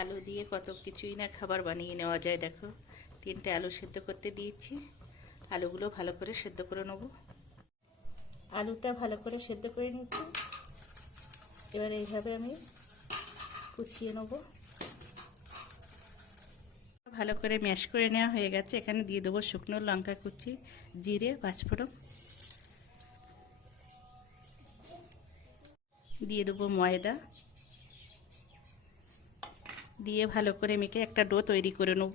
আলু দিয়ে কত কিছুই না খাবার বানিয়ে নেওয়া যায়। দেখো, 3টে আলু সেদ্ধ করতে দিয়েছি। আলুগুলো ভালো করে সেদ্ধ করে নেব। আলুটা ভালো করে সেদ্ধ করে নিচ্ছি। এবার এইভাবে আমি কুচিয়ে নেব। ভালো করে ম্যাশ করে নেওয়া হয়ে গেছে। এখানে দিয়ে দেবো শুকনো লঙ্কা কুচি, জিরে, পাঁচফোড়ন, দিয়ে দেবো ময়দা, দিয়ে ভালো করে মেখে একটা ডো তৈরি করে নেব।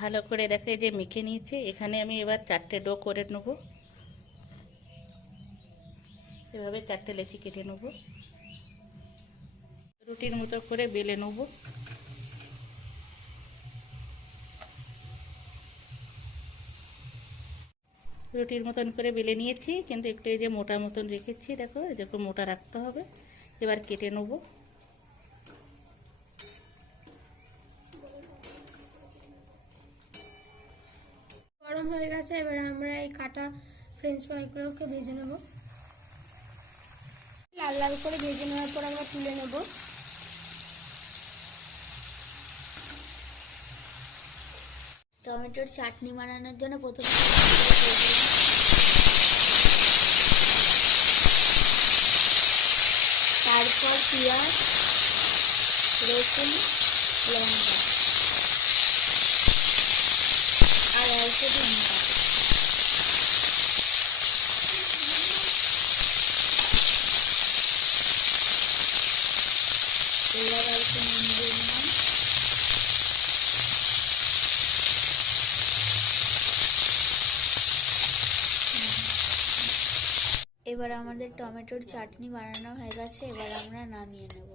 ভালো করে দেখে যে মেখে নিয়েছে। এখানে আমি এবার 4টে ডো করে নেব। এভাবে 4টে লেচি কেটে নেব। রুটির মতো করে বেলে নেব। রুটির মতন করে বেলে নিয়েছি, কিন্তু একটু এই যে মোটা মতন রেখেছি। দেখো, এরকম মোটা রাখতে হবে। এবার কেটে নেব। গরম হয়ে গেছে। এবার আমরা এই কাটা ফ্রেঞ্চ ফ্রাইগুলোকে ভেজে নেব। লাল লাল করে ভেজে নেওয়ার পর আমরা তুলে নেব। টমেটোর চাটনি বানানোর জন্য প্রথমে তারপর পেঁয়াজ, রসুন, লঙ্কা আর অল্প ধনে পাতা। এবার অল্প নুন দিয়ে দিলাম। এবার আমাদের টমেটোর চাটনি বানানো হয়ে গেছে। এবার আমরা নামিয়ে নেব।